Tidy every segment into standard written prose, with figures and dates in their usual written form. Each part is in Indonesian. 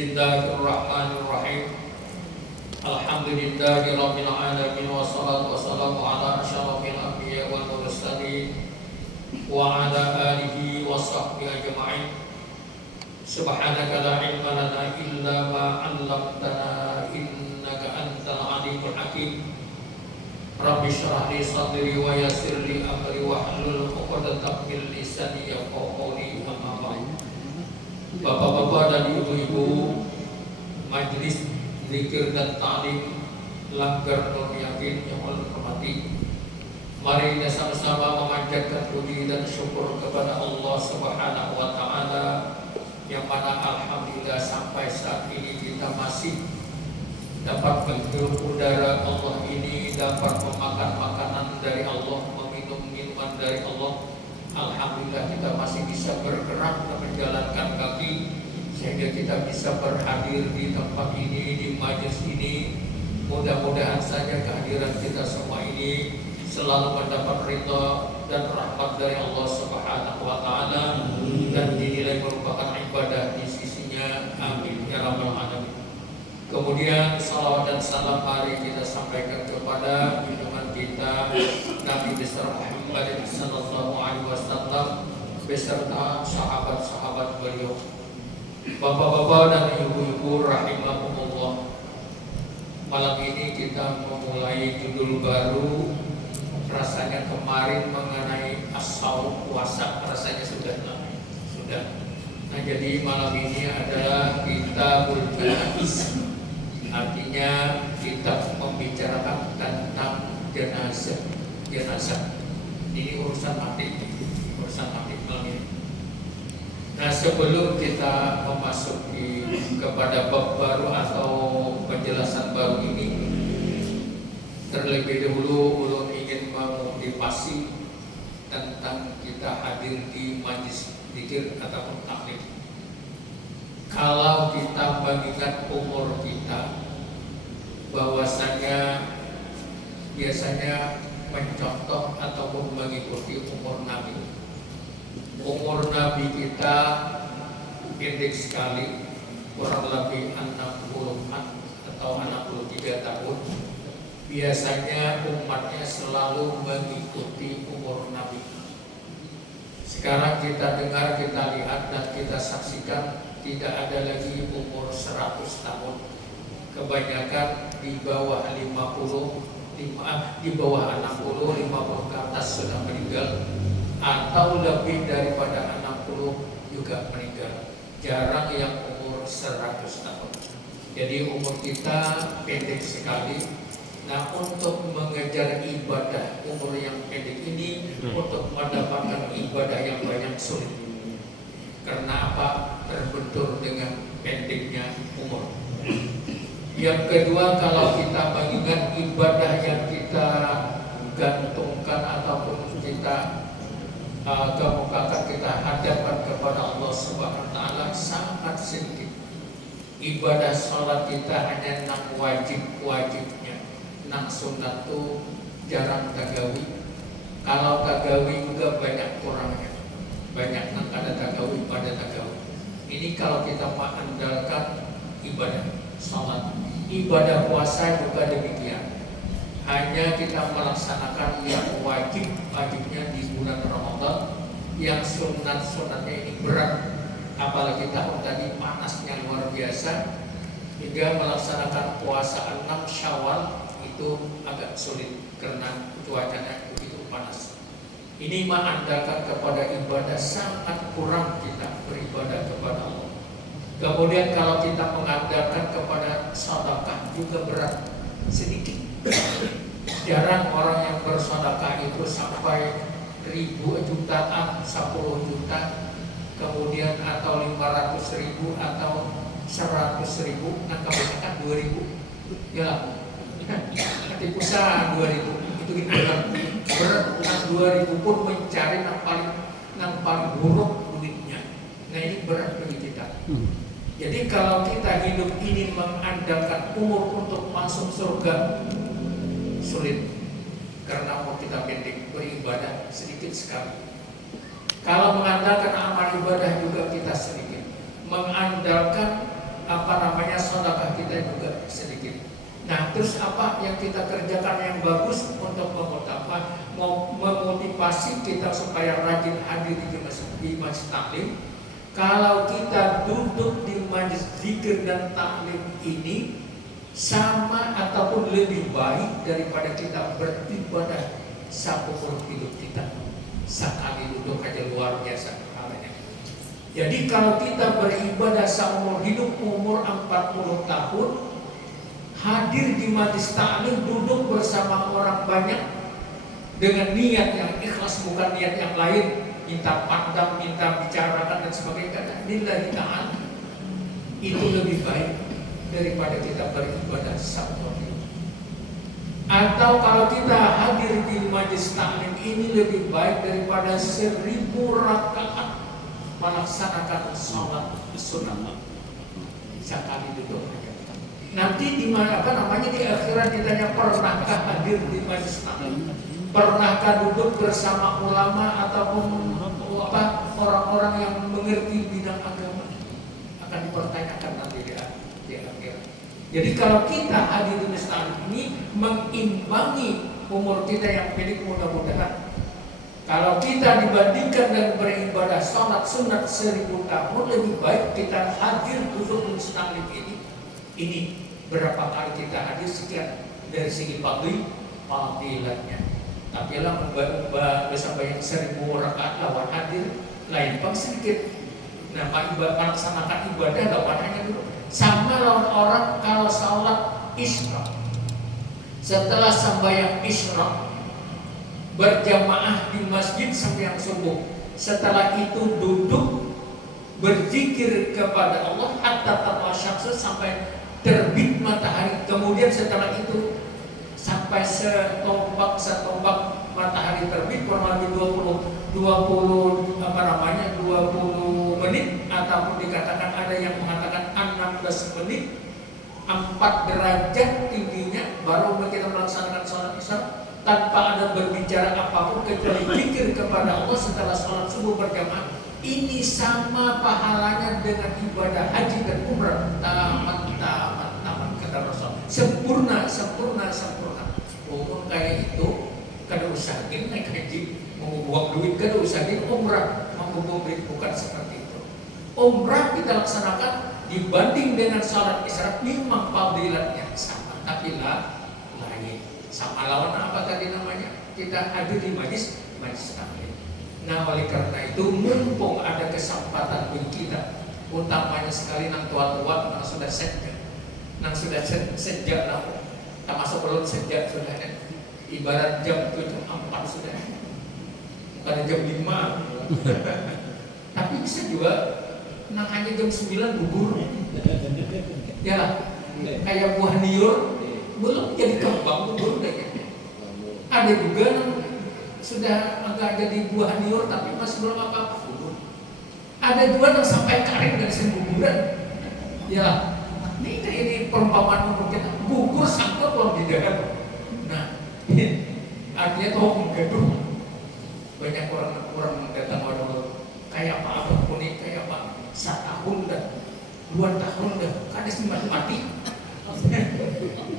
Bismillahirrahmanirrahim. Alhamdulillahirabbil alamin wassalatu wassalamu ala asyrafil anbiya wal mursalin wa ala alihi washabbihi ajma'in. Subhanaka la ilma lana illa ma 'allamtana innaka antal alimul hakim. Rabbi shrah li sadri wa yassir li amri wahlul 'uqdatam min lisani yafqahu qawli. Amma ba'd. Bapak-bapak dan ibu-ibu Majelis Zikir dan Ta'lim Langgar Nur Yakin yang Allah hormati, mari kita sama-sama memanjatkan puji dan syukur kepada Allah Subhanahu wa Ta'ala, yang mana alhamdulillah sampai saat ini kita masih dapat menghirup udara Allah ini, dapat memakan makanan dari Allah, meminum minuman dari Allah. Alhamdulillah kita masih bisa bergerak dan menjalankan kaki, sehingga kita bisa berhadir di tempat ini, di majelis ini. Mudah-mudahan saja kehadiran kita semua ini selalu mendapat ridha dan rahmat dari Allah Subhanahu wa Ta'ala, dan dinilai merupakan ibadah di sisinya. Amin ya rabbal alamin. Kemudian salawat dan salam mari kita sampaikan kepada junjungan kita Nabi besar Muhammad sallallahu alaihi wasallam beserta sahabat-sahabat beliau. Bapak-bapak dan ibu-ibu rahimakumullah, malam ini kita memulai judul baru. Rasanya kemarin mengenai as-shaum, puasa, rasanya sudah. Nah, jadi malam ini adalah kitabul janaiz. Artinya kita membicarakan tentang jenazah. Ini urusan mati malam ini. Nah, sebelum kita memasuki kepada bab baru atau penjelasan baru ini, terlebih dahulu ulun ingin memotivasi tentang kita hadir di majelis zikir ataupun taklim. Kalau kita mengingat umur kita, bahwasanya biasanya mencontoh ataupun mengikuti umur Nabi. Umur Nabi kita pendek sekali, kurang lebih 60-an atau 63 tahun. Biasanya umatnya selalu mengikuti umur Nabi. Sekarang kita dengar, kita lihat dan kita saksikan, tidak ada lagi umur 100 tahun. Kebanyakan di bawah 50, di bawah 60, 50 ke atas sudah meninggal, atau lebih daripada 60 juga meninggal. Jarang yang umur 100 tahun. Jadi umur kita pendek sekali. Nah, untuk mengejar ibadah umur yang pendek ini, untuk mendapatkan ibadah yang banyak sulit. Karena apa? Terbentur dengan pendeknya umur. Yang kedua, kalau kita mengingat ibadah yang kita gantungkan ataupun kita kemukakan, kita hadapkan kepada Allah Subhanahu wa Ta'ala sangat sedikit. Ibadah sholat kita hanya 6 wajibnya, 6 sunat itu jarang tagawi. Kalau tagawi juga banyak kurangnya, banyak yang ada tagawi pada tagawi. Ini kalau kita mengandalkan ibadah sholat. Ibadah puasa juga demikian. Hanya kita melaksanakan yang wajibnya di bulan Ramadan. Yang sunatnya ini berat. Apalagi tahun tadi panasnya luar biasa, hingga melaksanakan puasa 6 Syawal itu agak sulit karena cuacanya begitu panas. Ini mengandalkan kepada ibadah, sangat kurang kita beribadah kepada Allah. Kemudian kalau kita mengandalkan kepada sedekah juga berat, sedikit. Jarang orang yang bersedekah itu sampai jutaan, 10 juta, kemudian atau 500.000 atau 100.000, nah kebanyakan 2.000. Ya, di usaha 2.000 itu berat. Nah, 2.000 pun mencari yang paling buruk duitnya. Nah, ini berat bagi kita. Jadi kalau kita hidup ini mengandalkan umur untuk masuk surga, sulit. Karena umur kita pendek, beribadah sedikit sekali. Kalau mengandalkan amal ibadah juga kita sedikit. Mengandalkan sedekah kita juga sedikit. Nah, terus apa yang kita kerjakan yang bagus untuk memotivasi kita supaya rajin hadir di majelis taklim? Kalau kita duduk di majelis zikir dan taklim ini sama ataupun lebih baik daripada kita beribadah seumur hidup kita. Sekali duduk aja luar biasa pahalanya. Jadi kalau kita beribadah seumur hidup, umur 40 tahun, hadir di majelis taklim, duduk bersama orang banyak dengan niat yang ikhlas, bukan niat yang lain, minta pandang, minta bicarakan dan sebagainya, lillahi ta'ala, itu lebih baik daripada kita beribadah seumur hidup. Atau kalau kita hadir di majelis taklim ini lebih baik daripada 1000 rakaat melaksanakan sholat sunnah sekali duduk. Nanti di akhirat ditanya, pernahkah hadir di majelis taklim? Pernahkah duduk bersama ulama ataupun orang-orang yang mengerti bidang agama? Akan dipertanyakan nanti di akhirat. Jadi kalau kita hadir di majelis taklim ini mengimbangi umur kita yang pendek, mudah-mudahan kalau kita dibandingkan dengan beribadah sholat sunat 1000 tahun, lebih baik kita hadir duduk di majelis taklim ini. Ini berapa kali kita hadir sekian dari segi fadilatnya. Tapi lah bisa banyak 1000 rakaat lawan hadir lain bang sedikit. Nah, melaksanakan ibadah lawan hanya dulu. Sama lawan orang kalau sholat isra, setelah sembahyang isra berjamaah di masjid sampai yang subuh, setelah itu duduk berzikir kepada Allah hatta tatla syamsu, sampai terbit matahari. Kemudian setelah itu sampai setombak matahari terbit, kurang lebih 20 menit, ataupun dikatakan ada yang mengatakan 16 menit, 4 derajat tingginya, baru kita melaksanakan sholat isya tanpa ada berbicara apapun kecuali zikir kepada Allah setelah sholat subuh berjamaah. Ini sama pahalanya dengan ibadah haji dan umrah. Tamat kata Rasul. Sempurna. Kayak itu kada usahain naik haji, mau buang duit, kada usahain umrah, mau buang duit, bukan seperti itu. Umrah kita laksanakan dibanding dengan sholat isya memang fadilatnya sama, tapi lain. Sama lawan apa tadi namanya? Kita hadir di majelis taklim. Nah, oleh karena itu mumpung ada kesempatan bagi kita, utamanya sekali nang tua-tua, nang sudah sejak lah, termasuk belum sejak sudah kan, ibarat jam 7.4 sudah, bukan jam 5. Tapi bisa juga nang hanya jam 9 gugur, ya kayak buah niur belum jadi kembang gugur deh. Ada juga nang sudah agak jadi buah niur tapi masih belum apa-apa gugur. Ada juga yang sampai kering dan sembuburan. Ya, ini perumpamaan mungkin gugur sangkut kalau di dalam. Nah, ini artinya tahu menggaduh. Banyak orang datang orang kayak apa abang kuning, kayak apa 1 tahun dah, 2 tahun dah, kadang mati.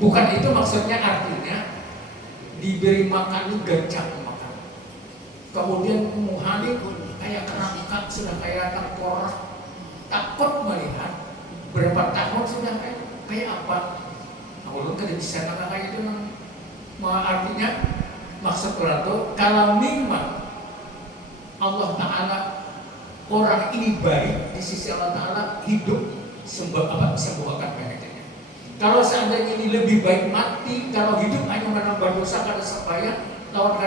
Bukan itu maksudnya, artinya diberi makan gancang makan. Kemudian muhani kayak kerangkat, sudah kayak tengkorak, takut melihat berapa tahun sudah kayak apa. Nah, ulun kada bisa kayak itu. Artinya maksud orang itu kalau nikmat Allah Ta'ala, orang ini baik di sisi Allah Ta'ala, hidup sembuhkan penyakitnya. Kalau seandainya ini lebih baik mati, kalau hidup hanya menambah dosa kada sembahyang, lawan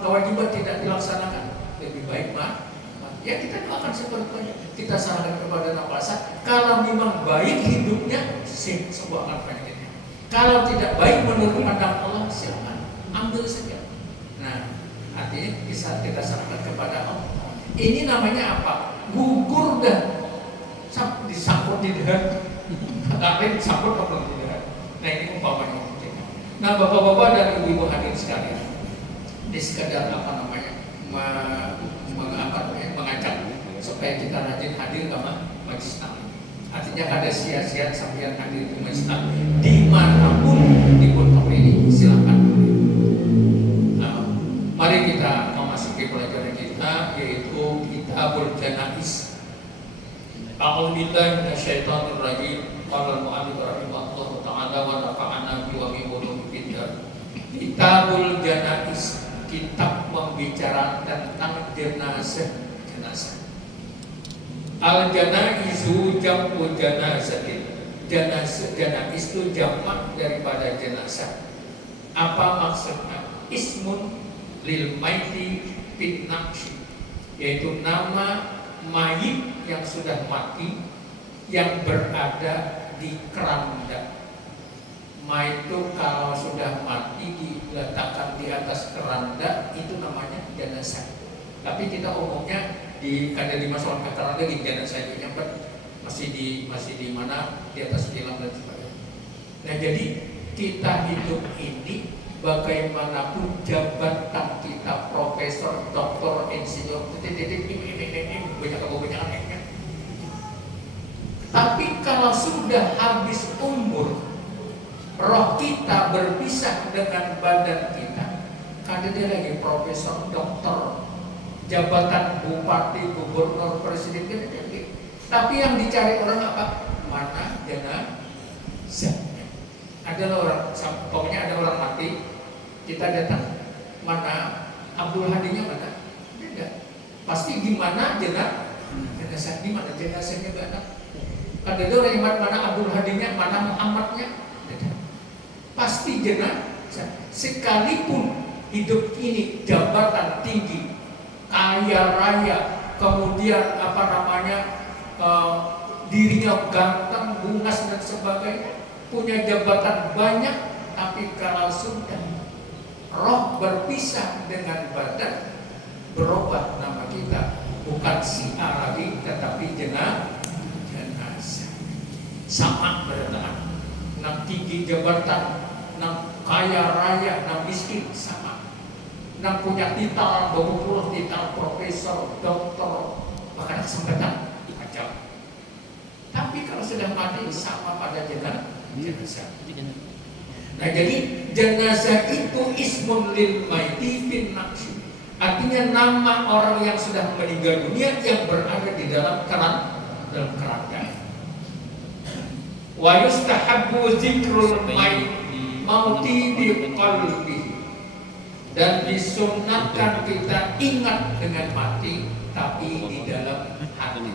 kewajiban tidak dilaksanakan, lebih baik mati. Ya kita doakan seperti kita sarankan kepada nafasa, kalau memang baik hidupnya, sembuhkan penyakitnya. Kalau tidak baik menurut pandang Allah, silakan ambil saja. Nah, artinya bisa kita sarankan kepada Allah. Ini namanya apa? Gugur dah, disangkut di dahan, kata disangkut di dahan. Nah, ini umpamanya. Nah, bapak-bapak dan ibu-ibu hadir sekalian, di sekadar mengajak supaya kita rajin hadir ke majelis taklim. Artinya kada sia-sia sampeyan hadir di masjid dimanapun di kota ini, silakan. Nah, mari kita memasuki pelajaran kita, yaitu Kitabul Janaiz. A'udzubillahi minasyaitonir rajim. Qala al-mu'allif rahimahullahu ta'ala wa nafa'ana bi wa bi ulumid din. Kitabul Janaiz, kitab membicarakan tentang jenazah. Al-janaizu jam'u janazatin. Janaiz itu jamak daripada jenazah. Apa maksudnya? Ismun lil maiti bin naqsi, yaitu nama mayit yang sudah mati yang berada di keranda. Mayit itu kalau sudah mati diletakkan di atas keranda, itu namanya jenazah. Tapi kita umumnya kada dimasukkan ke keranda di jenazah itu nyampe masih di mana di atas tilam dan sebagainya. Nah, jadi kita hidup ini bagaimanapun jabatan kita profesor, doktor, insinyur, banyak kebanyakan. Tapi kalau sudah habis umur, roh kita berpisah dengan badan kita. Kada dia lagi profesor, doktor, jabatan bupati, gubernur, presiden, gitu. Tapi yang dicari orang apa? Mana jenazahnya? Adalah orang, pokoknya ada orang mati, kita datang, mana Abdul Hadinya mana? Tidak. Pasti gimana jenazah? Di mana jenazahnya gak ada? Kada ada orang yang mana Abdul Hadinya, mana Muhammadnya? Tidak. Pasti jenazah. Sekalipun hidup ini jabatan tinggi, kaya raya, kemudian dirinya ganteng, bungas dan sebagainya, punya jabatan banyak, tapi kalau sudah roh berpisah dengan badan, berubah nama kita, bukan si Arabi tetapi jenazah. Sama berdatangan, nang tinggi jabatan, nang kaya raya, nang miskin sama. Nang punya titel, 20 titel profesor, doktor, bahkan kesempatan macam. Tapi kalau sudah mati sama pada jenazah. Nah, jadi jenazah itu ismun lil maiti bin naqsi. Artinya nama orang yang sudah meninggal dunia yang berada di dalam keranda. Wa yustahabbu dzikrul mauti bi qalbi. Dan disunatkan kita ingat dengan mati, tapi di dalam hati.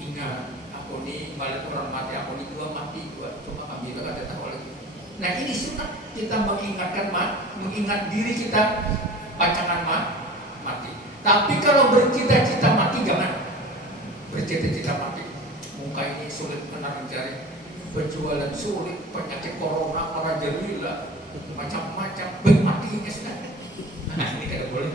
Ingat, aku ini balik orang mati, aku ini gua mati, gua cuma kami itu ada tahu lagi. Nah, ini sunat kita mengingat diri kita pacangan mati. Tapi kalau bercita-cita mati jangan. Bercita-cita mati, muka ini sulit mencari, berjualan sulit, penyakit corona, merajalela, macam-macam, bermatinya sedang. Nah, ini tidak boleh.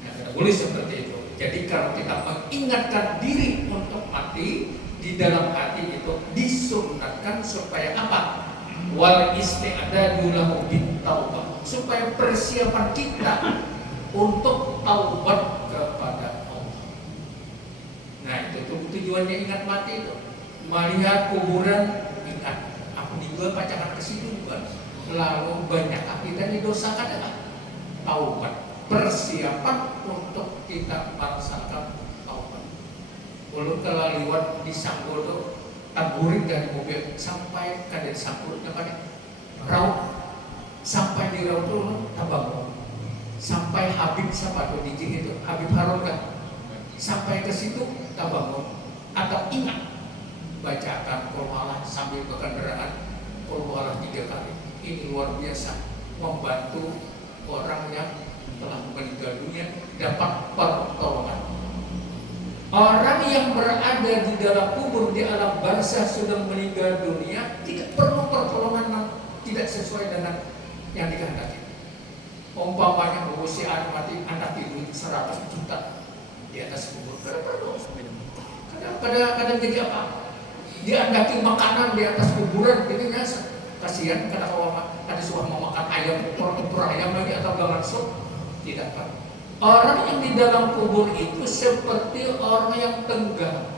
Nah, tidak boleh seperti itu. Jadi kalau kita mengingatkan diri untuk mati, di dalam hati itu disunatkan supaya apa? Wal isti'dadu lahu bit taubah, supaya persiapan kita untuk taubat kepada Allah. Nah, itu tujuannya ingat mati itu. Melihat kuburan, ingat aku juga pacaran ke situ juga. Lalu banyak kita didosakan adalah taubat, persiapan untuk kita merasakan taubat. Belum kalau lewat di Sanggol taburik dari mobil sampai ke Sanggolnya pada raut, sampai di raut dulu tabang, sampai Habib siapa tuh di itu Habib Harun kan, sampai ke situ tabang atau ingat bacakan Qur'an sambil berkendaraan Qur'an 3 kali. Ini luar biasa membantu orang yang telah meninggal dunia dapat pertolongan. Orang yang berada di dalam kubur di alam barzah sudah meninggal dunia tidak perlu pertolongan tidak sesuai dengan yang dikehendaki. Umpamanya si anak mati, anak duit 100 juta di atas kubur, tidak perlu. Kadang-kadang jadi apa? Diandaki makanan di atas kuburan, ini biasa. Kasihan karena kalau ada suka mau makan ayam, opor ayam lagi atau gangan sup, tidak kan. Orang yang di dalam kubur itu seperti orang yang tenggelam.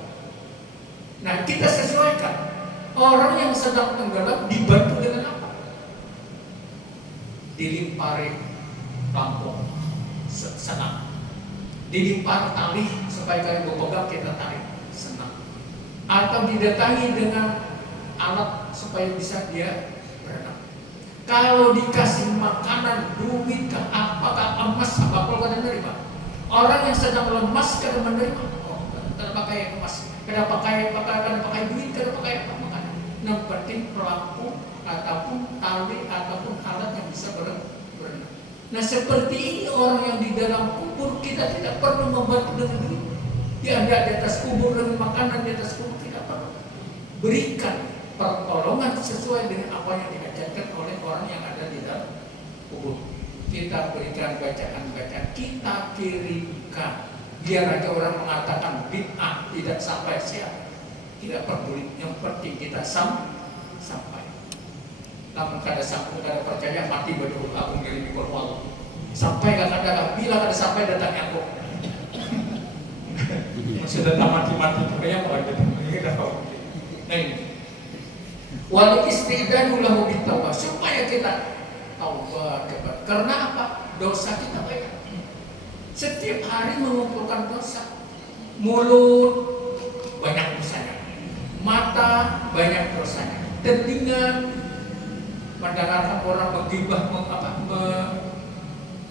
Nah, kita sesuaikan. Orang yang sedang tenggelam dibantu dengan apa? Dilimpari pelampung, senang. Dilimpari tali supaya kalian berpegang, kita tarik, senang. Atau didatangi dengan alat supaya bisa dia berenang. Kalau dikasih makanan, duit, apakah emas, apapun kalian menerima. Orang yang sedang lemas kadang menerima. Oh, kadang pakai emas, kadang pakai duit, kadang pakai apa makanan. Yang penting pelampung ataupun tali ataupun alat yang bisa berenang. Nah, seperti ini orang yang di dalam kubur, kita tidak perlu membantu dengan duit. Dia ada di atas kubur dengan makanan di atas kubur, tidak perlu. Berikan pertolongan sesuai dengan apa yang diajarkan oleh orang yang ada di dalam kubur. Kita berikan bacaan-bacaan, kita kirimkan. Biar aja orang mengatakan bid'ah, tidak sampai siap. Tidak peduli, yang penting kita sampai. Namun kada sampai, kada percaya, mati betul. Aku ngirim di Korwal. Sampai kadang-kadang, bila kada sampai datang aku. Masih datang mati-mati, kayaknya mau aja. Nah ini. Wal istidanu lahu bitawbah, supaya kita taubat kepada. Karena apa? Dosa kita banyak. Setiap hari mengumpulkan dosa. Mulut banyak dosanya, mata banyak dosanya, telinga mendengarkan orang menggibah,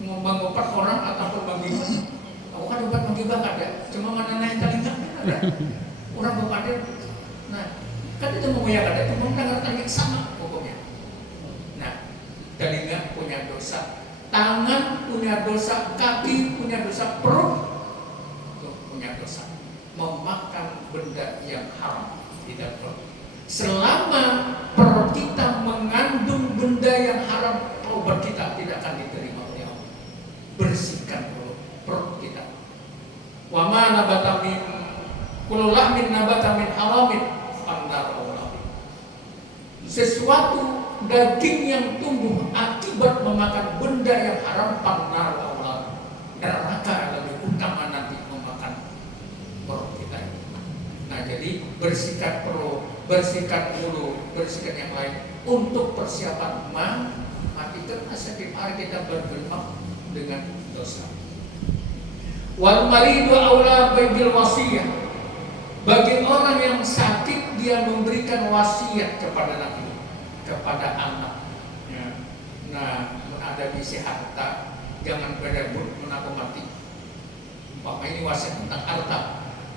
mengopat orang ataupun menggibah. Aku kan obat menggibah ada, cuma mana naik telinga ada. Orang berpader. Nah, kan itu mau yang ada, cuma mendengarkan yang sama pokoknya. Nah, telinga punya dosa, tangan punya dosa, kaki punya dosa, perut punya dosa. Memakan benda yang haram tidak perlu. Selama perut kita mengandung benda yang haram, taubat kita tidak akan diterima oleh Allah. Bersihkan perut kita. Wa ma nabata min kullu lahmin nabata min haramin fandar Allah. Sesuatu daging yang tumbuh akibat memakan benda yang haram, fandar Allah. Neraka lebih utama nanti memakan perut kita. Nah, jadi bersihkan perut, bersihkan mulut, bersihkan yang lain untuk persiapan mati, karena setiap hari kita bergelimang dengan dosa. Wal maridu aula bil wasiyah. Bagi orang yang sakit, dia memberikan wasiat kepada laki, kepada anak. Ya. Nah, ada bisi harta, jangan berebut menaku mati. Umpama ini wasiat tentang harta.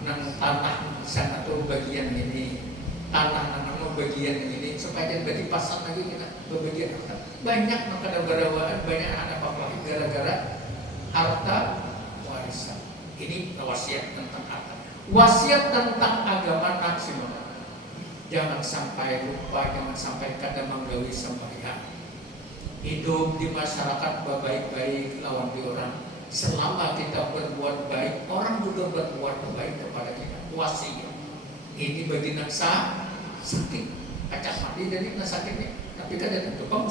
Nang tanah sana tuh bagian ini, tanah nang bagian ini, supaya jangan bagi pasang lagi kita bagian harta. Banyak maka ada berawaan, banyak anak apa gara-gara harta warisan. Ini wasiat tentang harta. Wasiat tentang agama nasional. Jangan sampai lupa, jangan sampai kada menggawi sembahyang. Hidup di masyarakat baik-baik lawan di orang. Selama kita berbuat baik, orang juga berbuat baik kepada kita. Wasiat. Ini bagi nak sakit, kacang mati jadi nak sakitnya. Tapi kan tentu kamu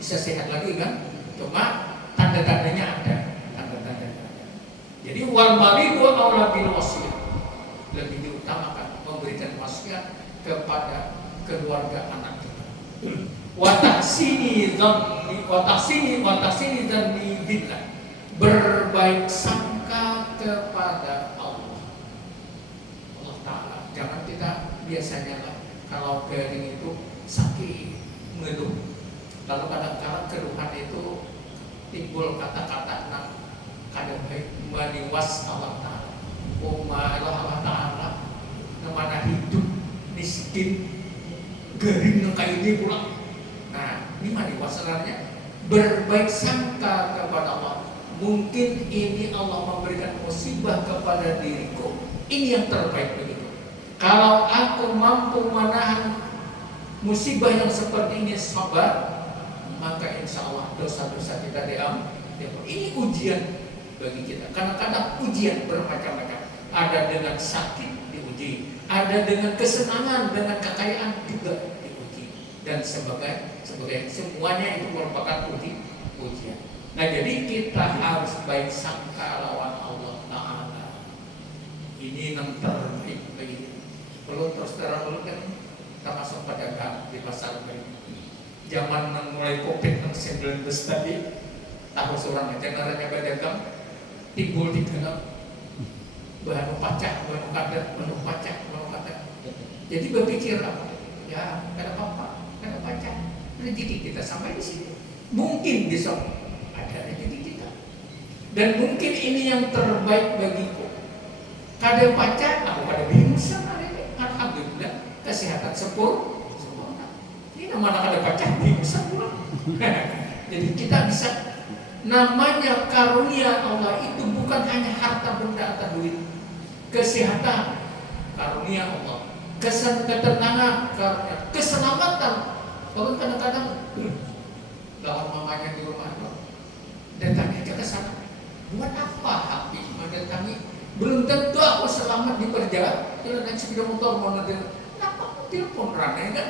bisa sehat lagi kan? Cuma tanda-tandanya ada, tanda-tandanya ada. Jadi wal maridu aula bil wasiat. Lebih diutamakan memberikan wasiat kepada keluarga anak kita. Wa tahsini dzanni billah. Berbaik sangka kepada Allah Ta'ala. Jangan kita biasanya lah, kalau kering itu sakit, ngeluh. Lalu kadang-kadang keluhan itu timbul kata-kata yang kadang baik meniwas Allah Ta'ala. Allah Ta'ala namanya hidup miskin garing kayak ini pulang. Nah, ini meniwas sebenarnya. Berbaik sangka kepada Allah. Mungkin ini Allah memberikan musibah kepada diriku. Ini yang terbaik begitu. Kalau aku mampu menahan musibah yang seperti ini sabar, maka insya Allah dosa-dosa kita diampuni. Ini ujian bagi kita. Kadang-kadang ujian bermacam-macam. Ada dengan sakit diuji, ada dengan kesenangan, dengan kekayaan juga diuji, dan sebagai semuanya itu merupakan ujian. Nah, jadi kita harus baik sangka lawan Allah Ta'ala. Ini yang terbaik bagi kita. Kalau terus terang dulu kan termasuk pedagang di pasar baru. Zaman mulai COVID-19 tadi, tahu seorang aja caranya pedagang timbul di dalam bahan pacak, bahan kader, bahan pacak. Jadi berpikir apa? Ya, kada apa-apa, kada pacak. Rezeki kita sampai di sini. Mungkin besok ada rezeki kita. Dan mungkin ini yang terbaik bagiku. Kada pacak, aku kada bingung sama ini. Alhamdulillah, kesehatan sempurna. Ini namanya kada pacak, bingung sempurna. Jadi kita bisa, namanya karunia Allah itu bukan hanya harta benda atau duit. Kesehatan, karunia Allah. Ketenangan, karunia. Keselamatan. Bahkan kadang-kadang lawan mamanya di rumah datangi aja ke sana. Buat apa habis mendatangi? Belum tentu aku selamat di perjalanan. Jalan naik sepeda motor mau nanti. Kenapa aku telepon Rana kan?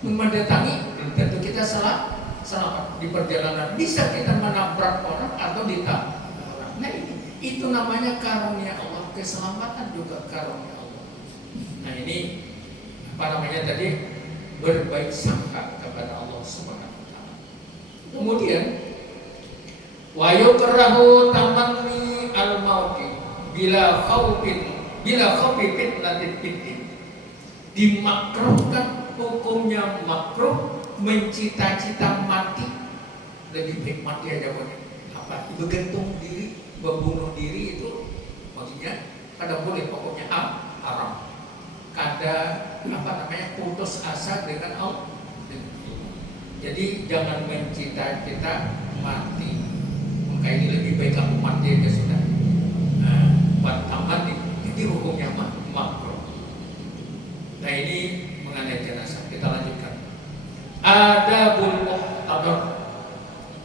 Mendatangi belum tentu kita selamat di perjalanan. Bisa kita menabrak orang atau ditabrak orang. Nah itu namanya karunia Allah. Keselamatan juga karunia Allah. Nah ini apa namanya tadi, berbaik sangka kepada Allah Subhanahu wa taala. Kemudian wa yukrahu tamanni al-mauti bila khaufi fitnatin fitin. Dimakruhkan, hukumnya makruh mencita-cita mati. Lebih baik mati aja boleh. Apa? Bergantung diri, membunuh diri itu maksudnya kada boleh, pokoknya haram. Kada apa namanya, putus asa dengan Allah. Jadi jangan mencita-cita mati. Maka ini lebih baik aku mati aja sudah. Buat tamat jadi hukumnya makruh. Nah ini mengenai jenazah. Kita lanjutkan. Adabul muhtabar.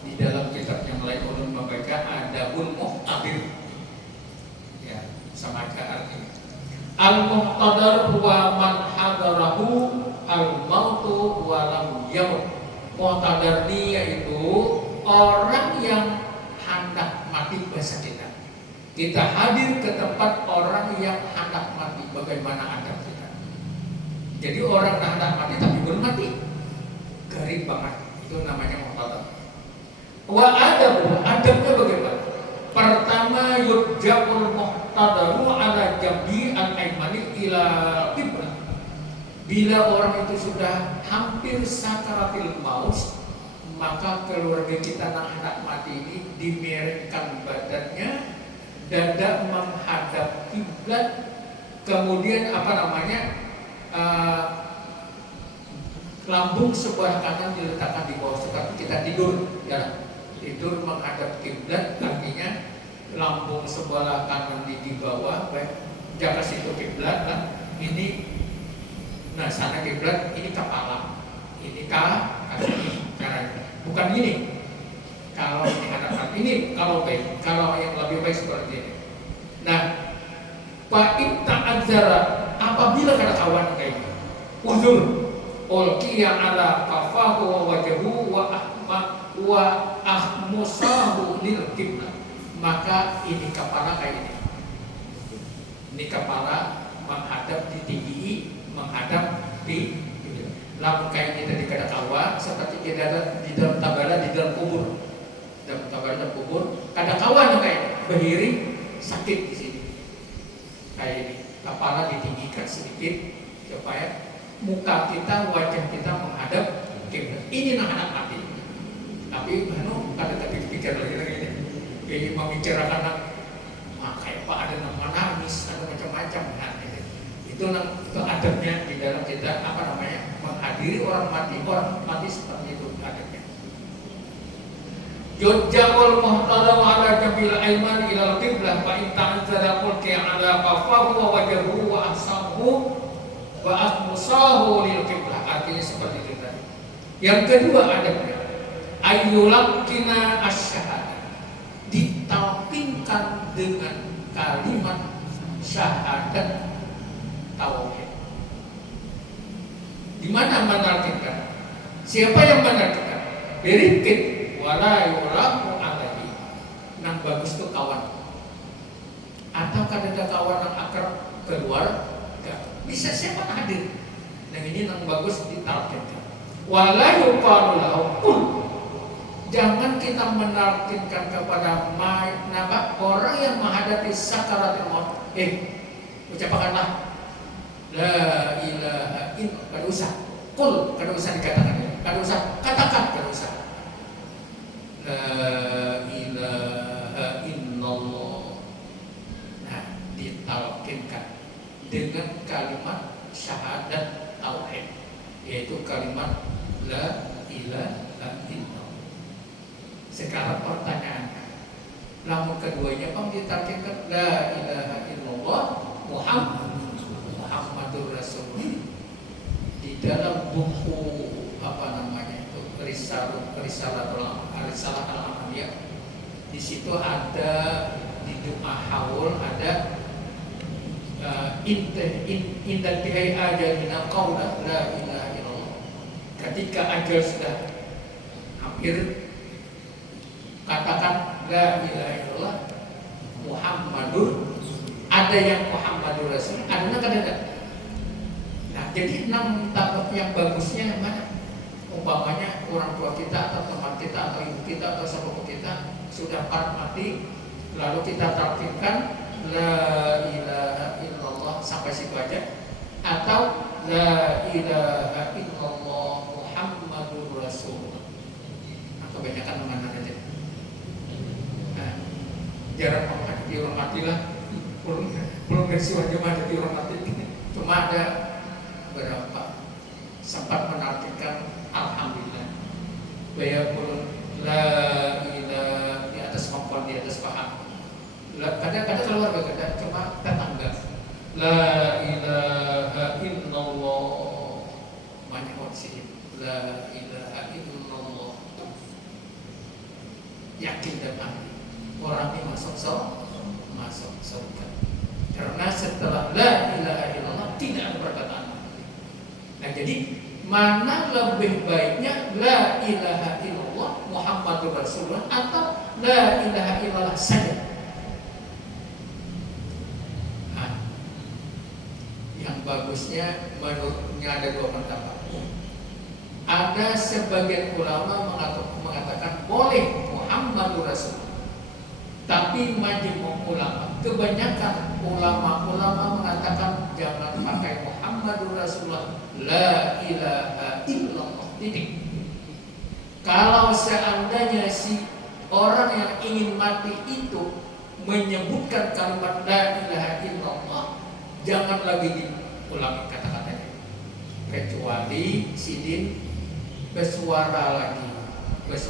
Di dalam kitab yang lain ulun membaca adabul muhtabir. Ya, sama aja artinya. Al-muhtadar wa man hadarahu al-mautu wa lam yamut. Muhtadar ini yaitu orang yang hendak mati bahasa kita. Kita hadir ke tempat orang yang hendak mati. Bagaimana adab kita? Jadi orang hendak mati tapi belum mati, garib banget. Itu namanya muhtadar. Wa adabnya bagaimana? Pertama, yurja'ul muhtadaru ala jambi al-aimani ila qiblah. Bila orang itu sudah hampir sakaratil maut, maka keluarga kita yang hendak mati ini dimiringkan badannya, dada menghadap kiblat, kemudian apa namanya, lambung sebelah kanan diletakkan di bawah seperti kita tidur, ya. Tidur menghadap kiblat artinya lambung sebelah kanan di bawah, baik jaga situ kiblat lah. Ini nah sana kiblat, ini kepala, ini caranya. Bukan ini. Kalau ini hadapan ini kalau baik, kalau yang lebih baik seperti ini. Nah, fa in ta'azzara, apabila kada kawan kayak ini, uzur ulqiya ala kafahu wa wajhu wa ahmusahu lil qiblah, maka ini kepala kayak ini. Ini kepala menghadap di tinggi, menghadap di lambung kayak ini tadi kada kawa, seperti kita ada di dalam tabala di dalam kubur. Dalam tabala dalam kubur kada kawan kayak berdiri sakit di sini. Kayak ini, kepala ditinggikan sedikit supaya muka kita, wajah kita menghadap kiblat. Ini anak mati. Tapi kada terpikir lagi ini membicarakan kayak apa, ada nama nangis, ada macam-macam. Nah, itu adabnya di dalam kita apa namanya, menghadiri orang mati seperti itu adabnya. Yujja'ul muhtadam ala jambil aiman ila al-qiblah fa in ta'azzara qulqi ala qafahu wa wajhuhu wa ahsahu wa ahmusahu lil qiblah. Artinya seperti itu tadi. Yang kedua adabnya ayyulaqina asy-syahadah, ditalqinkan dengan kalimat syahadat tauhid. Di mana menarikkan? Siapa yang menarikkan? Berikit wala yuramu alaihi. Nang bagus tuh kawan. Atau kadang kawan yang akrab keluar, Bisa siapa hadir. Nah ini yang bagus ditalkinkan. Wala yuqalu lahu qul. Jangan kita menarkinkan kepada orang yang menghadapi sakaratul maut. Ucapkanlah la ilaha illallah. Kada usah. Qul, kada usah dikatakan. Kada usah katakan, kada usah. La ilaha illallah. Nah, ditalkinkan dengan kalimat syahadat tauhid, yaitu kalimat la ilaha illallah. Sekarang pertanyaannya, namun keduanya ditalkinkan la ilaha illallah Muhammadur Rasulullah. Di dalam buku risalah al-amaliyah, di situ ada di Jumat Haul ada indah tihai ajalina qawla la ilaha illallah. Ketika ajal sudah hampir, katakan la ilaha illallah Muhammadur, ada yang Muhammadur Rasul, adanya kan ada. Nah, jadi 6 tahap yang bagusnya yang mana? Umpamanya orang tua kita atau teman kita atau ibu kita atau sepupu kita sudah mati, lalu kita talkinkan la ilaha illallah sampai situ aja, atau la ilaha illallah Muhammadur Rasulullah. Nah, kebanyakan mana aja. Nah, jarang orang dihormatilah, belum bersiwa jemaah dihormati. Cuma ada berapa sempat menarikkan alhamdulillah, bayakul la ilaha, di atas kemampuan, di atas paham. Kadang-kadang keluarga, kadang cuma tetangga. La ilaha illallah, banyak sih. La ilaha illallah, yakin dan pasti orang ini masuk surga. Karena setelah la ilaha illallah tidak ada perkataan. Nah, jadi mana lebih baiknya la ilaha illallah Muhammadur Rasulullah atau la ilaha illallah saja? Nah, yang bagusnya menurutnya ada 2 pendapat. Ada sebagian ulama mengatakan boleh Muhammadur Rasulullah, tapi majmu' ulama, kebanyakan ulama mengatakan jangan pakai Muhammadur Rasulullah, la ilaha illallah, titik. Kalau seandainya si orang yang ingin mati itu menyebutkan kalimat la ilaha illallah, jangan lagi diulangi kata-katanya, kecuali sidin bersuara terus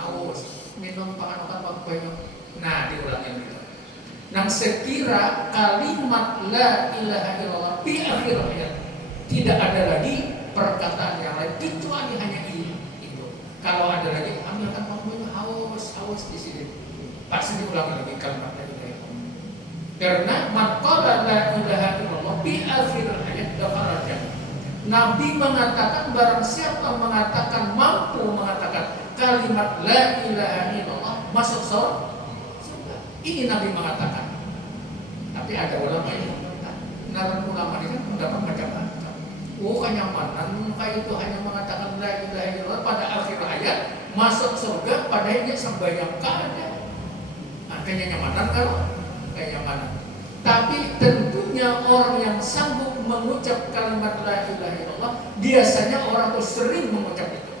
haus, minum makan banyak. Nah, diulangi gitu. Nah, sekira kalimat la ilaha illallah di akhir ayat tidak ada lagi perkataan yang lain kecuali hanya ini itu. Kalau ada lagi, ambilkan waktunya haus di sini. Pasti diulangi lagi kalimat la ilaha illallah. Karena maqala la ilaha illallah di akhir ayat dakhala. Nabi mengatakan barang siapa mengatakan, mampu mengatakan kalimat la ilaha illallah, masuk surga. Ini Nabi mengatakan. Tapi ada ulama yang mengatakan, ulama ini kan mendapat macam-macam. Kenyamanan kayak itu hanya mengatakan la ilaha illallah pada akhir ayat masuk surga, padahal dia sembahyang kada. Nah, kenyamanan kalau kenyamanan. Tapi tentunya orang yang sanggup mengucap kalimat la ilaha illallah, biasanya orang itu sering mengucap itu.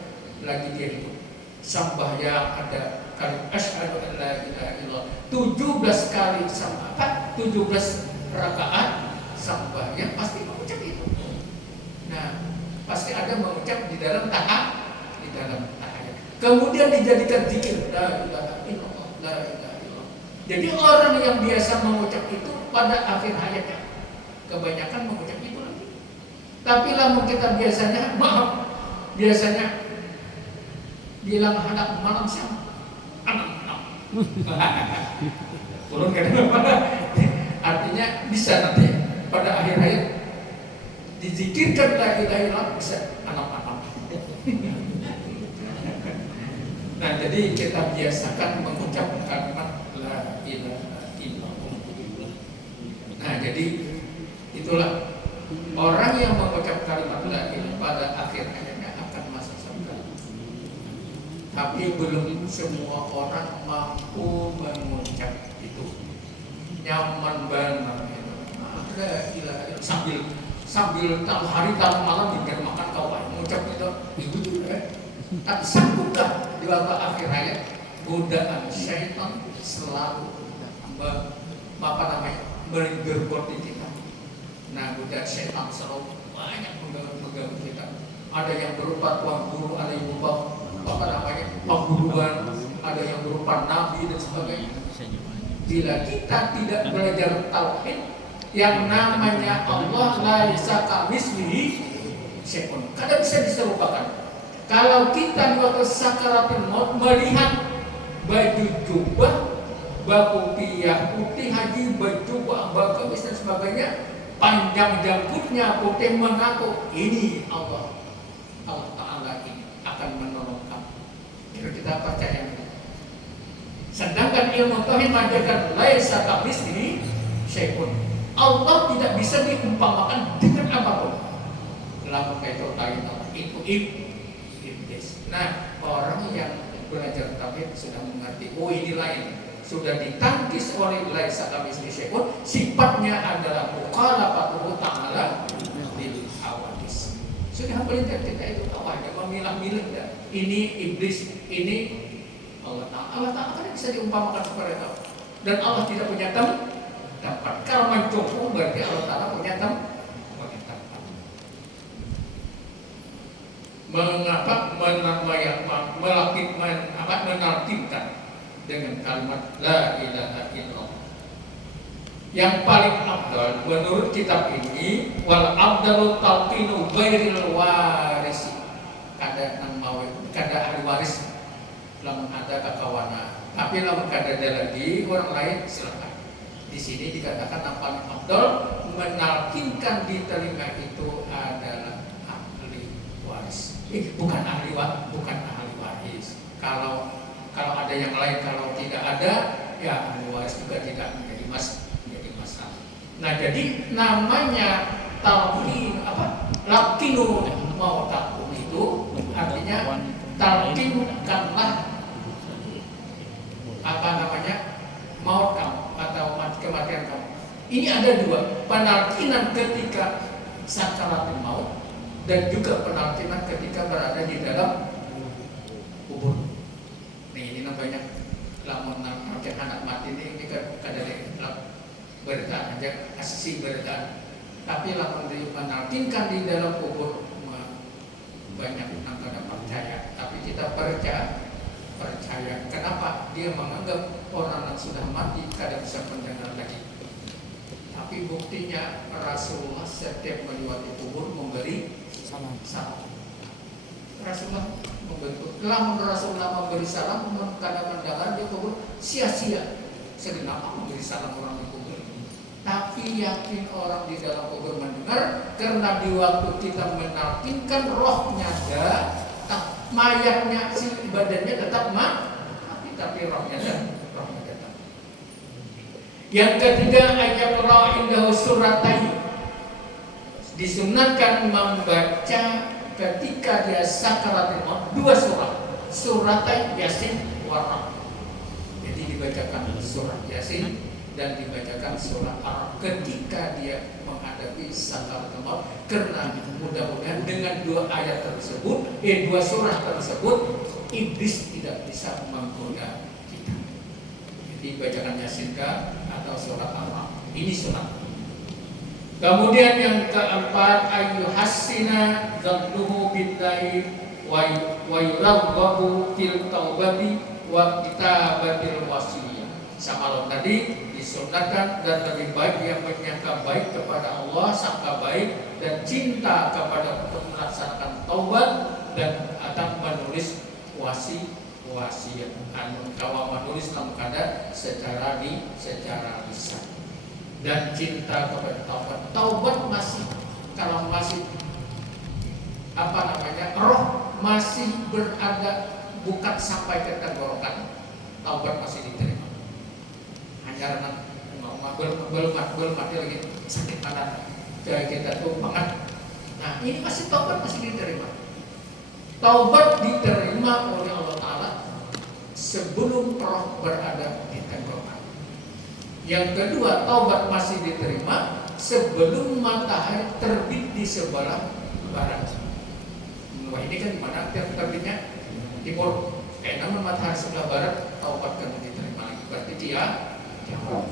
Lagi dia itu sembahyang ada kalimat asyhadu an la ilaha illallah 17 kali sama 17 rakaat sembahyang pasti mengucap itu. Nah, pasti ada mengucap di dalam tahajud. Kemudian dijadikan zikir la ilaha illallah, la ilaha illallah. Jadi orang yang biasa mengucap itu pada akhir hayatnya kebanyakan mengucap itu lagi. Tapi lamun kita biasanya bilang anak malam siang, anak. Ulun kadang-kadang artinya bisa nanti pada akhir hayat dizikirkan la ilaha illallah bisa anak. Nah, jadi kita biasakan mengucap kalimat la ilaha illallah. Nah, jadi itu Itulah orang yang mengucap kalimat la ilaha pada akhir hayatnya akan masuk surga. Tapi belum semua orang mampu mengucap itu. Nyaman banget itu. La ilaha illallah sambil tahu hari tahu malam dikira makan kau mengucap itu tapi sanggupkah di waktu akhir hayat godaan syaitan selalu menggergoti kita. Nah, godaan syaitan selalu banyak mengganggu kita. Ada yang berupa tuan guru, ada yang berupa pengguruan, ada yang berupa nabi dan sebagainya. Bila kita tidak belajar tauhid, yang namanya Allah laisa kamitslihi syai'un, kadang bisa diserupakan. Kalau kita di waktu sakaratul maut melihat baju jubah, baju piyah putih haji, baju jubah, baju dan sebagainya, panjang janggutnya putih, mengaku ini Allah Ta'ala ini akan menolong kamu. Kita percaya itu. Sedangkan ilmu tauhid mengajarkan laisa kamitslihi syai'un. Allah tidak bisa diumpamakan dengan apapun. Lalu itu lain itu iblis. Nah, orang yang belajar tauhid sudah mengerti, oh ini lain, sudah ditangkis oleh laisa kamitslihi syai'un. Sifatnya adalah mukhalafatuhu ta'ala lil hawadis. Sudah perintah kita itu tahu aja, memilah-milah ya. Ini iblis, ini Allah Ta'ala. Allah Ta'ala kan bisa diumpamakan seperti itu. Dan Allah tidak punya tempat. Kalau mencukup berarti Allah Ta'ala punya tempat. Mengapa menartibkan dengan kalimat la ilaha illallah. Yang paling afdal menurut kitab ini wal afdalu talqinu ghairil warisi. Kada ahli waris lamun ada kakawana. Tapi lamun kada ada lagi orang lain silakan. Di sini dikatakan yang paling afdal menalkinkan di telinga itu adalah ahli waris. Bukan ahli waris. Kalau ada yang lain, kalau tidak ada, ya ahli waris juga tidak menjadi masalah. Nah, jadi namanya talqin lakinu mau takum itu artinya talkinkanlah maut kamu atau kematian kamu. Ini ada dua, penalkinan ketika sakaratul maut dan juga penalkinan ketika berada di dalam kubur. Nih ini namanya lamun anak mati ini kada berita aja asisi berita. Tapi lamun penalkinkan di dalam kubur banyak yang kada percaya. Tapi kita percaya. Kenapa? Dia menganggap orang yang sudah mati kada bisa mendengar lagi. Tapi buktinya Rasulullah setiap melewati kubur memberi salam. Rasulullah memberi salam, kada mendengar di kubur sia-sia. Kenapa memberi salam orang di kubur? Tapi yakin orang di dalam kubur mendengar, karena di waktu kita menalkinkan rohnya ada, mayatnya si badannya tetap mati, tapi rohnya tetap. Yang ketiga ayat indahu suratai, disunatkan membaca ketika dia sakaratul maut dua suratai Yasin warah. Jadi dibacakan surat Yasin dan dibacakan surat Ar ketika dia menghadapi sakaratul maut, karena mudah-mudahan dengan dua ayat tersebut, dua surah tersebut, iblis tidak bisa menggoda kita. Jadi bacakan Yasin atau surat Ar. Ini surat. Kemudian yang keempat, ayyuhassina dzannuhu billahi wa yuraghabu fil taubati wa kitabatil wasiyah. Sama tadi disunahkan dan lebih baik yang menyangka baik kepada Allah, sangka baik dan cinta kepada untuk melaksanakan taubat dan akan menulis wasiat. Kalau menulis kamu kada secara lisan dan cinta kepada taubat. Taubat masih kalau masih roh masih berada bukan sampai ke tenggorokan, taubat masih diterima. Hanya belum mati lagi sakit badan, Jadi kita tumpangan. Nah ini masih taubat masih diterima. Taubat diterima oleh Allah Ta'ala sebelum roh berada di tenggorokan. Yang kedua, taubat masih diterima sebelum matahari terbit di sebelah barat. Wah ini kan dimana terbitnya? Timur. Namun matahari sebelah barat, taubat kan diterima lagi. Berarti dia jauh.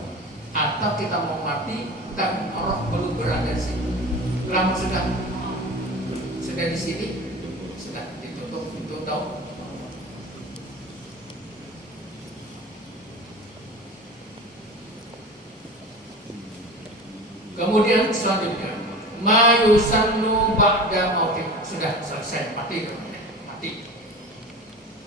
Atau kita mau mati dan roh belum berada di sini. Lama sudah di sini, sudah ditutup pintu tahu. Kemudian selanjutnya, mayusannu ba'da mauti. Sudah selesai, mati.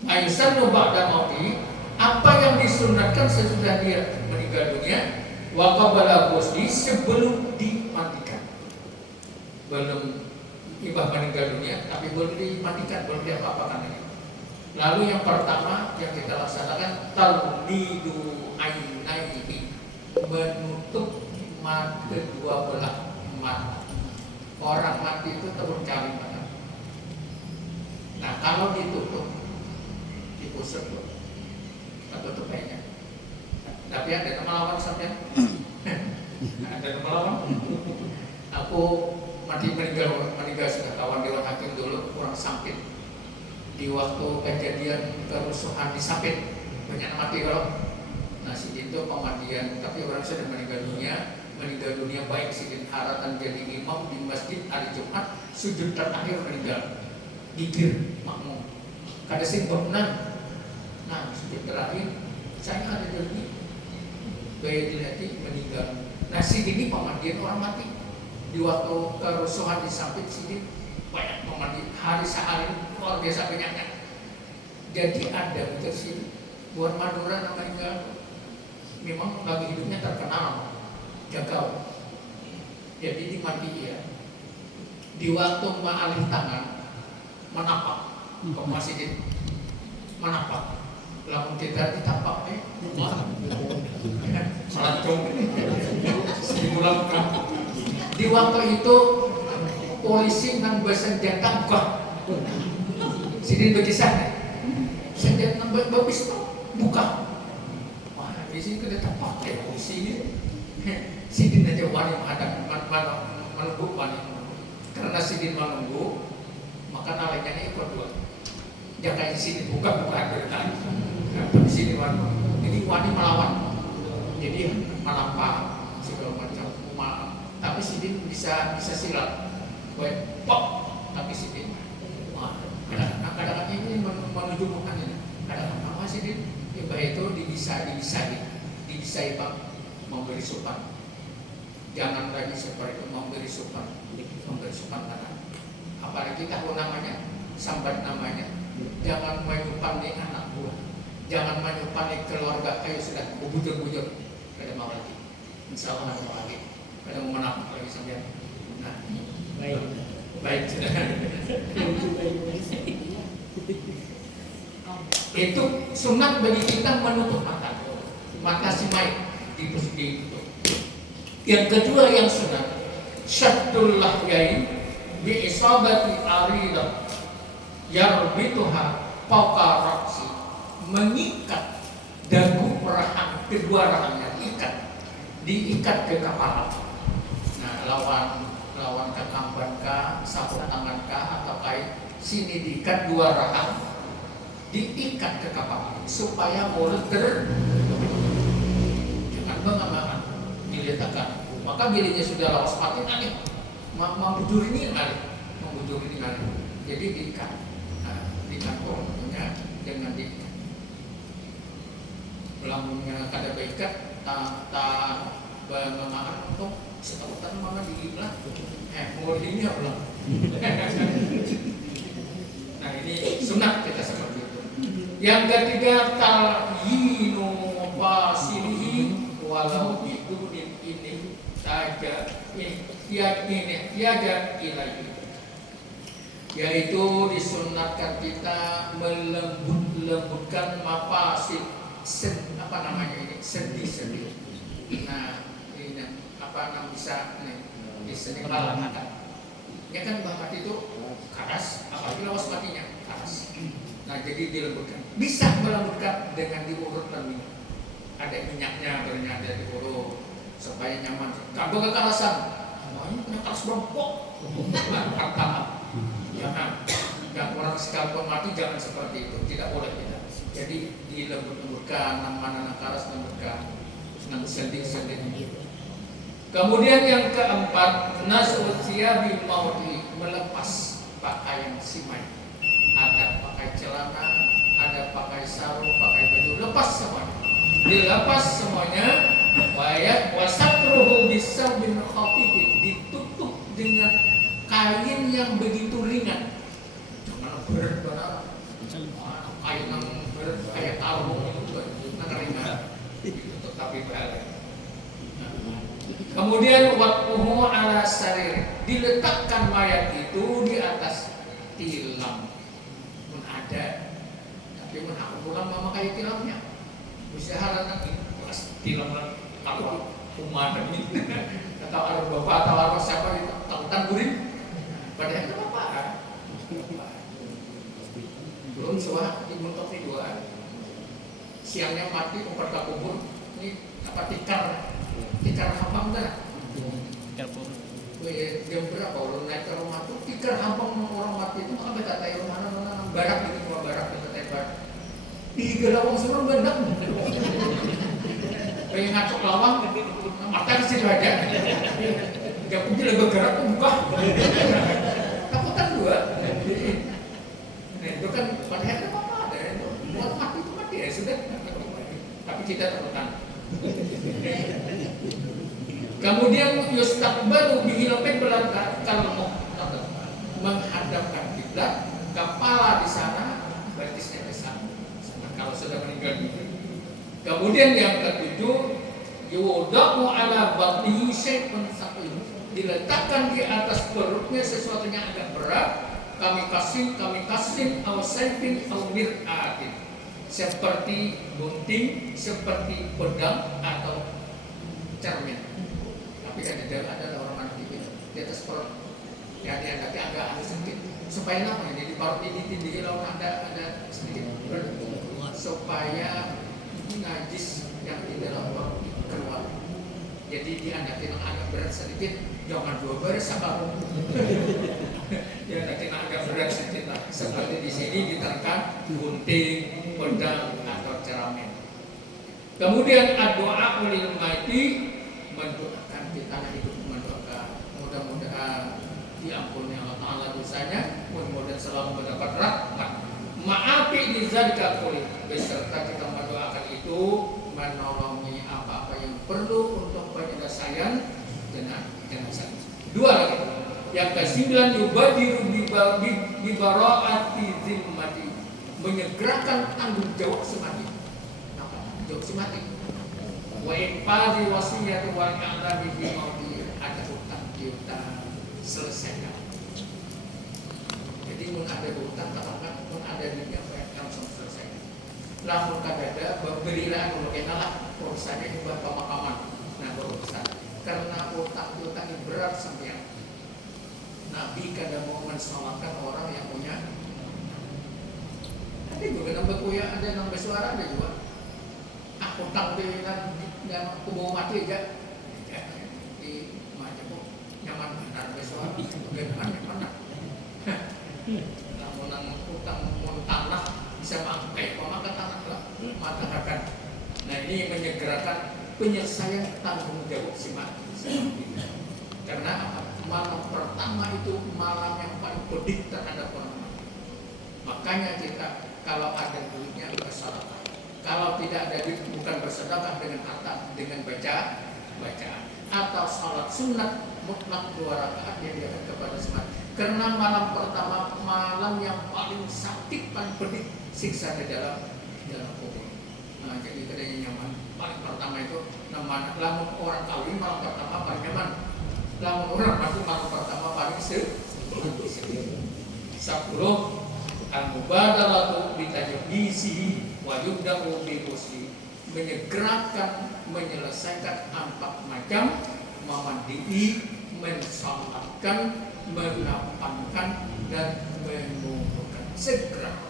Mayusannu ba'da mauti, apa yang disunatkan sesudah dia meninggal dunia, wa qabla ghusli, sebelum dimatikan. Belum ibah meninggal dunia, tapi belum dimatikan, belum diapa-apakan lagi. Lalu yang pertama yang kita laksanakan, talmidu ainaihi, menutup kedua belah mata. Orang mati itu turun kali mata. Nah kalau ditutup, dikusut loh, tutup baiknya. Tapi ada yang melawan sampai, ada yang melawan. Aku mati meninggal sudah kawan Dewan Hakim dulu, kurang sakit. Di waktu kejadian kerusuhan di Sampit, banyak mati kalau. Nah si itu pemandian, tapi orang sudah meninggal dunia baik sidin haratan jadi imam di masjid hari Jumat, sujud terakhir meninggal, dikir makmum kada sing benar. Nah sujud terakhir saya ada jadi bayi dilati meninggal. Nah sidin ini pemandian orang mati di waktu kerusuhan di Sampit, sidin banyak pemandian hari sehari luar biasa banyaknya. Jadi ada di sini buat Madura namanya memang bagi hidupnya terkenal jagal. Jadi dimati ya. Di waktu mengalih tangan menapak ke masjid, menapak. Lalu kita ditapak melancong. Di waktu itu polisi nang bersenjata buka. Sini berkisah. Senjata nang berpistol buka. Di sini kita pakai polisi ini, sidin aja wani menunggu wani. Karena sidin menunggu, maka nalainya ikut dua. Jangan di sini bukan berita. Tapi sini wani melawan. Jadi melampa segala macam. Tapi sidin bisa silat. Baik, pop. Tapi sidin, kadang-kadang ini menunjukkan ini. Kadang-kadang sidin itu dibisai Pak, memberi supan. Jangan lagi seperti itu, memberi supan tangan. Apalagi tahu namanya, sambat namanya. Jangan menyupani anak buah, jangan menyupani keluarga. Ayo sudah, bujur-bujur, kada mau lagi. Insya Allah kada mau lagi, kada mau menafik lagi sampai. Nah, baik sudah. Itu sunat bagi kita menutup mata si mayit ditutup. Yang kedua yang sunat, syaddul lahyain bi isabati aridah yarbituha fawqa ra'si, mengikat dagu rahang, kedua rahangnya diikat ke kepala. Nah lawan kekamban kah, sapu tangan kah, atau kain sini diikat dua rahang, diikat ke kepala supaya mulut jangan mengamalkan diletakkan. Maka bilinya sudah lawas mati nanti membujur ini nanti. Jadi diikat, dikantongnya dengan diikat. Lambungnya kada baikat, tak mengamalkan untuk setahutan mama digila. Mulut ini ya ulang. Nah ini sunat kita seperti itu. Yang ketiga, talyinu fasilihi walau itu ini saja tiada ilahi, yaitu disunatkan kita melembutkan mafasid sendi. Nah ini apa yang bisa biasanya malam makan. Ya kan bah mati itu keras, apalagi lawas matinya keras. Nah jadi dilembutkan, bisa melembutkan dengan diurut dan minum. Ada minyaknya, bernyata diurut supaya nyaman. Tanpa kekerasan, ini punya keras berempok, pertama. Jangan, yang orang sekalipun mati jangan seperti itu, tidak boleh kita. Jadi dilembut-lembutkan, mana keras lembutkan, dengan sendi-sendi. Kemudian yang keempat, nas'u tsiyabil mauti, melepas pakaian simai. Ada pakai celana, ada pakai sarung, pakai baju, lepas semuanya. Dilepas semuanya, wasatruhu bisawbin khafifin, ditutup dengan kain yang begitu ringan. Jangan berat benar. Kain yang berat kayak kalung itu ringan. Ditutup tapi balik. Kemudian waquhu ala sarir, diletakkan mayat itu di atas tilam. Mun ada, tapi mun aku pulang mama kayak tilamnya. Bisa halan lagi, pas tilam kalau umat ini, atau ada bapak atau ada siapa itu tautan guring, padahal itu bapak. Belum suah di muntok ini dua. Siangnya mati umpat ke kubur, ini apa tikar hampang kan? Jam berapa orang naik ke rumah tuh tikar hampang orang mati itu maka beta tayo mana barak gitu cuma barak beta tayo barak. Tiga lawang semua banyak. Pengen ngacok lawang, mata kecil aja. Gak punya lebih bergerak tuh buka. Takutan dua. Nah itu kan padahal itu apa ada itu buat mati itu mati ya sudah. Tapi kita takutan. Kemudian yustaqbalu bihilafin belakang kalau menghadapkan kiblat, kepala di sana, betisnya di sana. Kalau sudah meninggal dunia. Kemudian yang ketujuh, yudahu ala batnihi syai'un saqil, diletakkan di atas perutnya sesuatu yang agak berat, kami kasih au saifin au mir'atin, seperti gunting, seperti pedang atau cermin. Tapi kan di dalam adalah orang mati di atas perut. Ya dia agak sedikit supaya apa? Jadi perut ini tinggi lalu ada sedikit supaya najis yang di dalam perut keluar. Jadi diandakin agak berat sedikit, jangan dua beres apa? Diandakin agak berat sedikit. Seperti di sini diterangkan gunting, pedang atau cermin. Kemudian doa lil maiti, mendoakan kita hidup, mendoakan mudah-mudahan diampuni Allah Ta'ala dosanya, mudah-mudahan selalu mendapat rahmat. Maafi di zalika kulit, beserta kita mendoakan itu menolongi apa-apa yang perlu untuk penyelesaian dengan jenazah. Dua lagi. Yang ke-9, yubadiru bibara'ati zimmati, menyegerakan tanggung jawab semati. Apa? Jawab semati. Wa infadhi wasiyati wal i'lami bi mauti, ada hutang piutang selesaikan. Jadi mun ada hutang katakan mun ada duitnya langsung selesaikan. Lamun kadada berilah bagaimana urusannya juga pemakaman. Nah berurusan karena hutang piutang ini berat sampean. Nabi kadang mau mensolatkan orang yang punya. Ada juga nambah kuya, ada nambah suara, ada juga. Aku tampil dan aku mau mati aja. Di macam kok nyaman benar besok bagaimana mana. Namun utang tanah bisa pakai pemakan tanah lah masyarakat. Nah ini menyegerakan penyelesaian tanggung jawab si mati. Karena apa? Malam pertama itu malam yang paling pedih terhadap orang mati. Makanya kita kalau ada duitnya bersedekah. Kalau tidak ada duit bukan bersedekah dengan harta, dengan bacaan atau salat sunat mutlak 2 rakaat yang diakan kepada semat. Karena malam pertama malam yang paling sakit, paling pedih siksa di dalam kubur. Nah jadi kadang nyaman. Paling pertama itu namanya lamun orang kawin malam pertama paling nyaman. Lamun orang mati malam pertama paling sedih. 10 al-mubadaratu bitajhisi wa yubda'u bi musli, menyegerakan menyelesaikan 4 macam, memandiri, mensalatkan, menapankan dan mengumpulkan segera.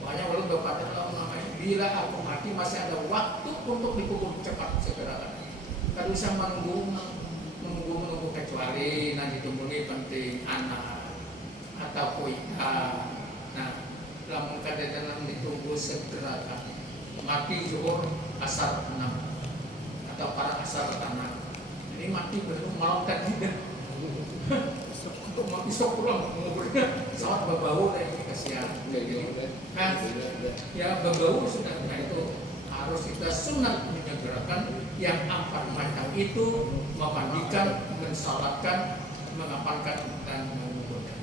Makanya walau berkata namanya, bila aku mati masih ada waktu untuk dikubur, cepat segera. Tidak usah menunggu kecuali nanti tumbuhnya penting anak atau kuika. Nah, lamun kadang-kadang ditunggu segera kan. Mati zuhur asar 6 atau para asar tanah. Ini mati belum malam tadi dah. Untuk mati sok pulang menguburnya saat berbau dan ini kasihan. Kan ya berbau sudah, nah itu harus kita sunat menyegerakan yang 4 macam itu, memandikan, mensalatkan, mengapankan dan menguburkan.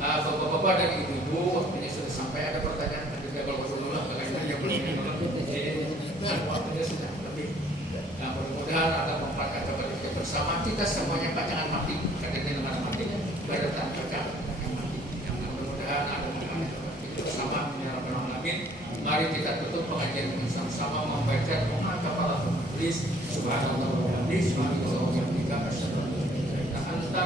Bapak-bapak dan ibu-ibu, waktunya sudah sampai. Ada pertanyaan? Ada kalau berulang kalian yang belum waktunya sudah lebih. Nah, mudah-mudahan ada manfaat kepada kita bersama. Kita semuanya pacangan mati, katanya dengan mati, beratan pacangan mati. Yang mudah-mudahan ada manfaat kita bersama. Ya Rabbal Alamin. Mari kita tutup pengajian bersama-sama membaca doa kafaratul majlis. Subhanallah wa bihamdihi, subhanallah wa bihamdihi, asyhadu an la ilaha illa anta